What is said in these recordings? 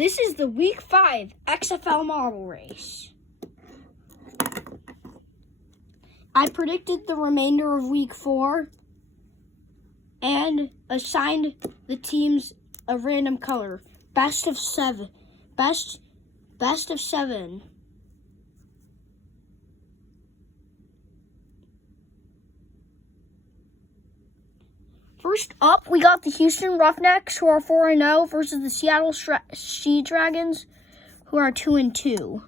This is the Week 5 XFL model race. I predicted the remainder of Week 4 and assigned the teams a random color. Best of 7. Best of 7. First up, we got the Houston Roughnecks, who are 4-0, versus the Seattle Sea Dragons, who are 2-2.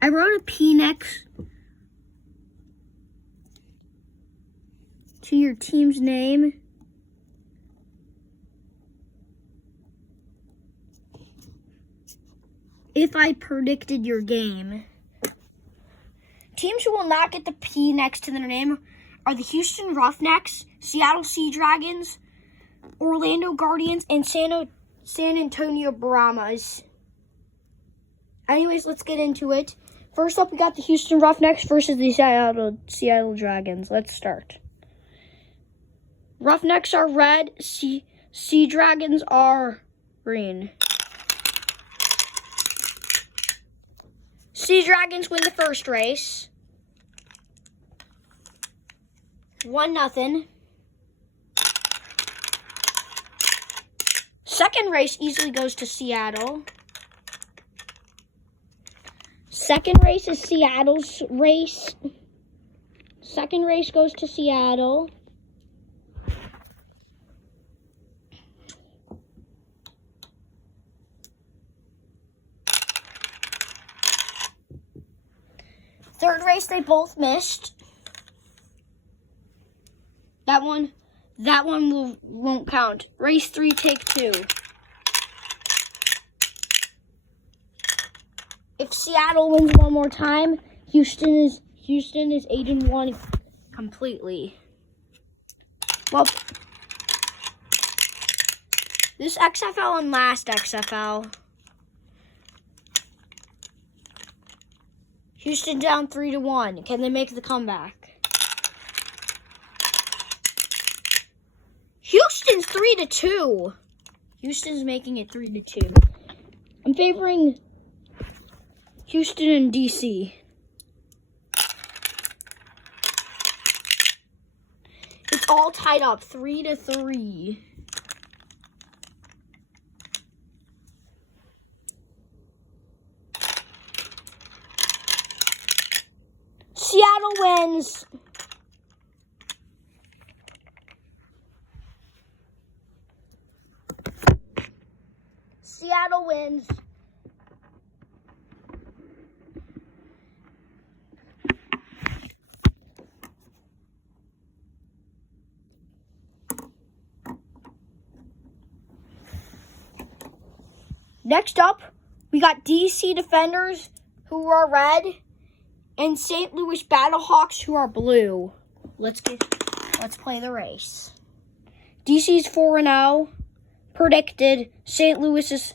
I wrote a P next to your team's name. If I predicted your game. Teams who will not get the P next to their name are the Houston Roughnecks, Seattle Sea Dragons, Orlando Guardians, and San Antonio Brahmas. Anyways, let's get into it. First up, we got the Houston Roughnecks versus the Seattle Dragons. Let's start. Roughnecks are red, Sea Dragons are green. Sea Dragons win the first race. 1-0. Second race easily goes to Seattle. Second race is Seattle's race. Second race goes to Seattle. Third race, they both missed. That one won't count. Race 3, take 2. If Seattle wins one more time, Houston is 8-1 completely. Well, this XFL and last XFL. Houston down 3-1. Can they make the comeback? Houston's 3-2. Houston's making it 3-2. I'm favoring Houston and DC. It's all tied up, 3-3. Seattle wins. Seattle wins. Next up, we got DC Defenders, who are red, and St. Louis Battlehawks, who are blue. Let's play the race. DC's 4-0, predicted. St. Louis is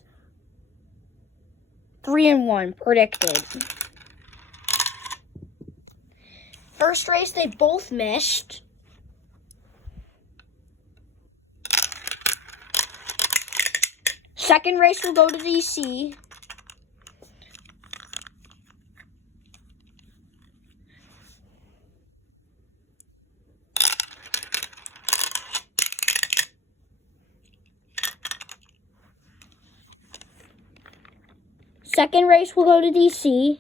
3-1, predicted. First race, they both missed. Second race will go to DC. Second race will go to DC.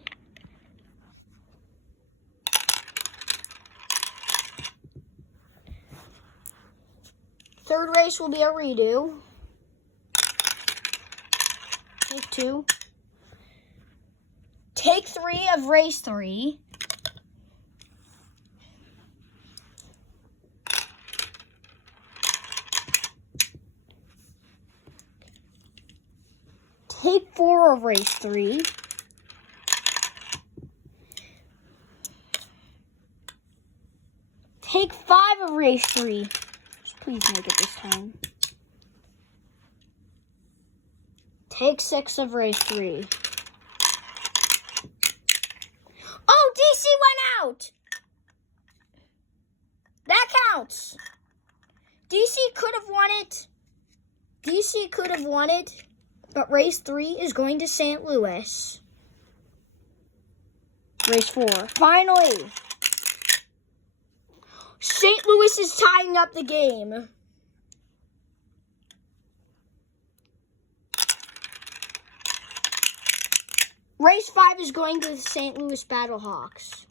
Third race will be a redo. Take 2. Take 3 of race 3. Take 4 of race 3. Take 5 of race 3. Just please make it this time. Take 6 of race 3. DC went out. That counts. DC could have won it. DC could have won it, but race 3 is going to St. Louis. Race 4. Finally, St. Louis is tying up the game. Race 5 is going to the St. Louis Battlehawks.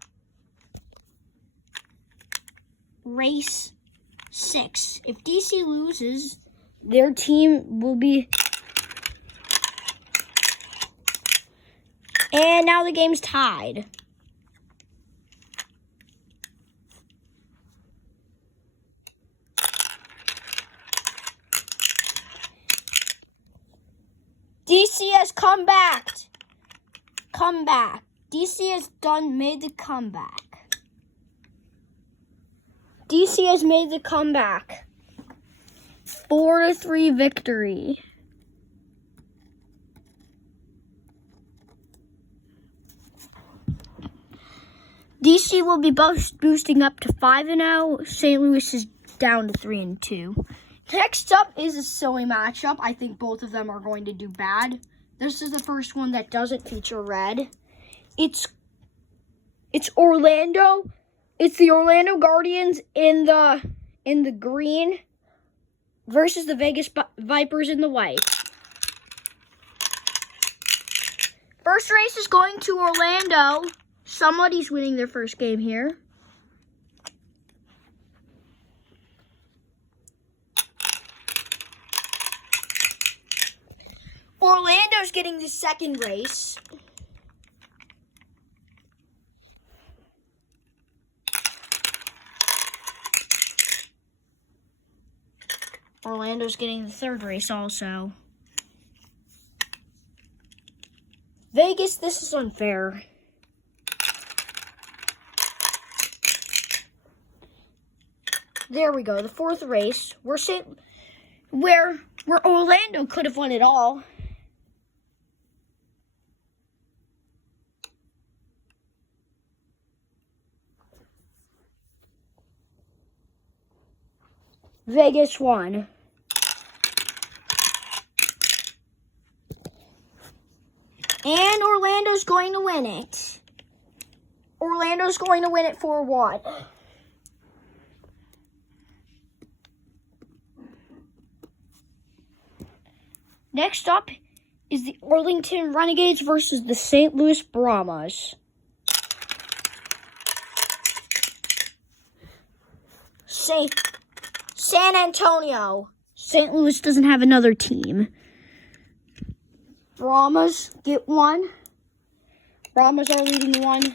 Race 6. If DC loses, their team will be... And now the game's tied. DC has come back. DC has made the comeback. DC has made the comeback. 4-3 victory. DC will be boosting up to 5-0. St. Louis is down to 3-2. Next up is a silly matchup. I think both of them are going to do bad. This is the first one that doesn't feature red. It's Orlando. It's the Orlando Guardians in the green versus the Vegas Vipers in the white. First race is going to Orlando. Somebody's winning their first game here. Orlando's getting the second race. Orlando's getting the third race also. Vegas, this is unfair. There we go, the fourth race. Where Orlando could have won it all. Vegas won. And Orlando's going to win it. Orlando's going to win it 4-1. Next up is the Arlington Renegades versus the St. Louis Brahmas. San Antonio. St. Louis doesn't have another team. Brahmas get one. Brahmas are leading 1-0.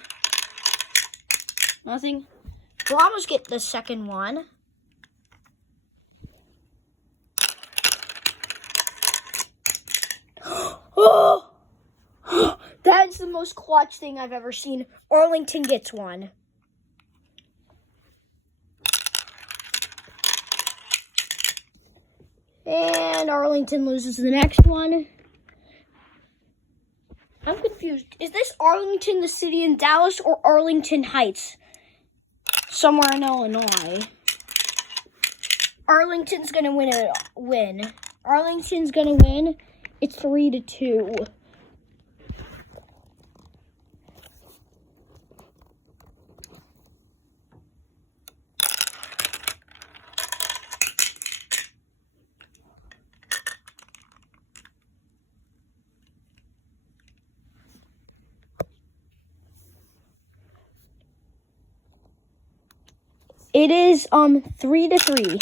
Brahmas get the second one. Oh! That's the most clutch thing I've ever seen. Arlington gets one. And Arlington loses the next one. I'm confused. Is this Arlington, the city in Dallas, or Arlington Heights? Somewhere in Illinois. Arlington's going to win. Arlington's going to win. It's 3-2. It is 3-3.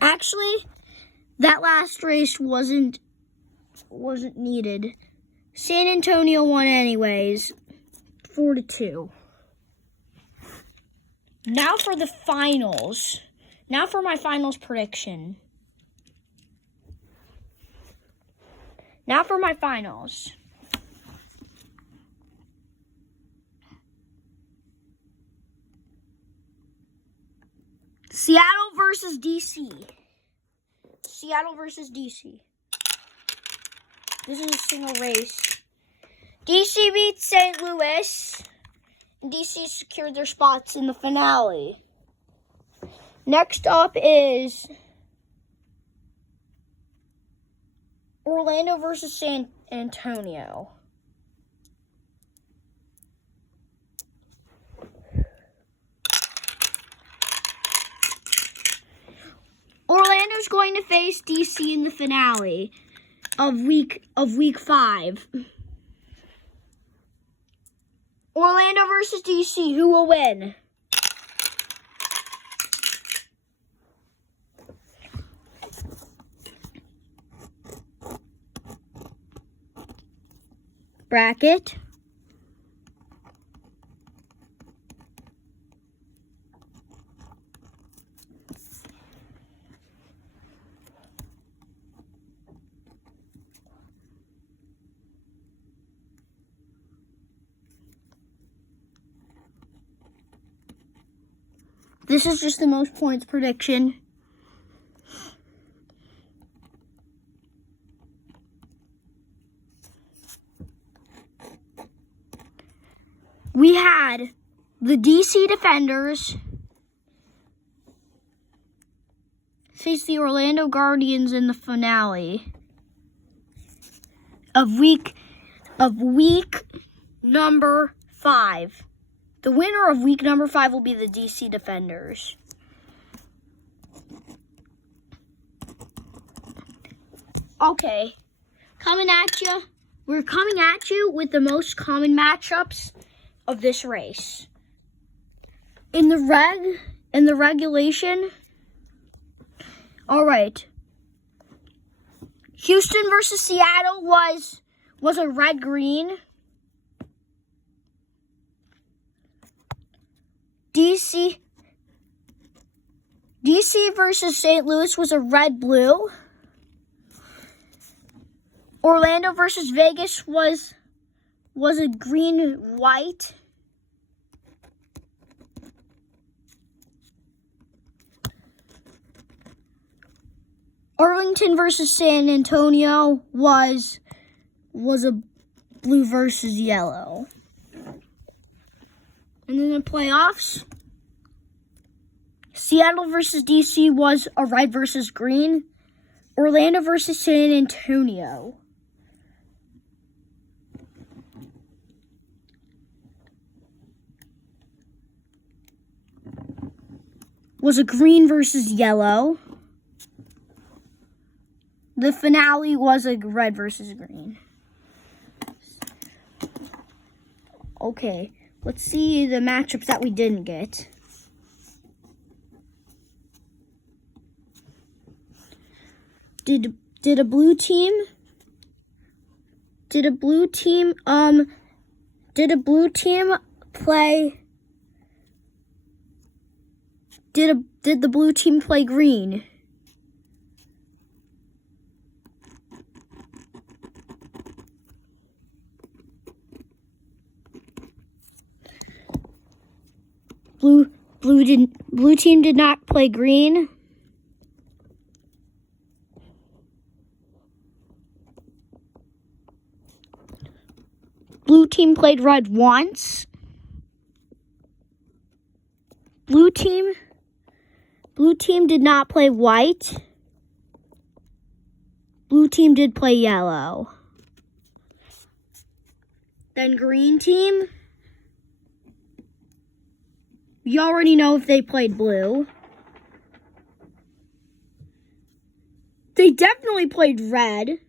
Actually, that last race wasn't needed. San Antonio won anyways, 4-2. Now for the finals. Now for my finals prediction. Now for my finals. Seattle versus DC. Seattle versus DC. This is a single race. DC beats St. Louis. And DC secured their spots in the finale. Next up is Orlando versus San Antonio. Orlando's going to face DC in the finale of week 5. Orlando versus DC, who will win? Bracket. This is just the most points prediction. We had the DC Defenders face the Orlando Guardians in the finale of week number 5. The winner of week number 5 will be the DC Defenders. Okay, we're coming at you with the most common matchups of this race. In the regulation, all right. Houston versus Seattle was a red-green. DC versus St. Louis was a red-blue. Orlando versus Vegas was a green-white. Arlington versus San Antonio was a blue versus yellow. And then the playoffs, Seattle versus DC was a red versus green. Orlando versus San Antonio was a green versus yellow. The finale was a red versus green. Okay, let's see the matchups that we didn't get. Did a blue team play? Did the blue team play green? Blue team did not play green. Blue team played red once. Blue team did not play white. Blue team did play yellow. Then green team, you already know if they played blue. They definitely played red.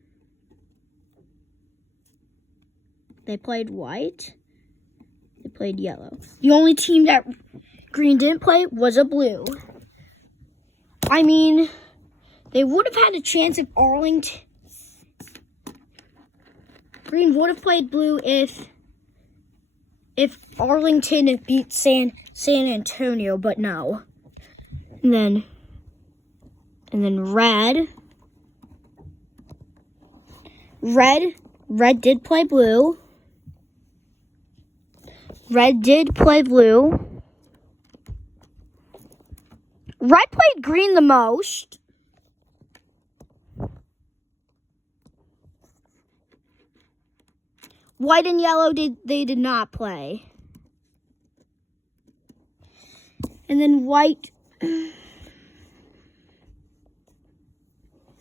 They played white. They played yellow. The only team that green didn't play was a blue. I mean, they would have had a chance if Arlington. Green would have played blue if Arlington beat San Antonio, but no. And then red. Red did play blue. Red did play blue. Red played green the most. White and yellow did not play. And then white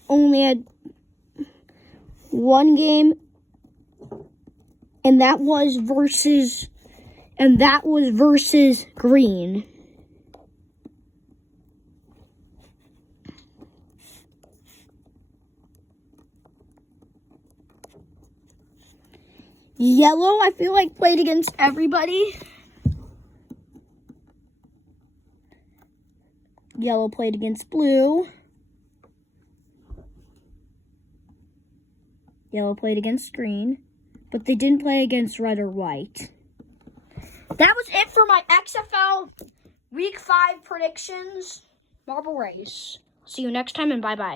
only had one game, and that was versus green. Yellow, I feel like, played against everybody. Yellow played against blue. Yellow played against green. But they didn't play against red or white. That was it for my XFL Week 5 predictions. Marble Race. See you next time, and bye-bye.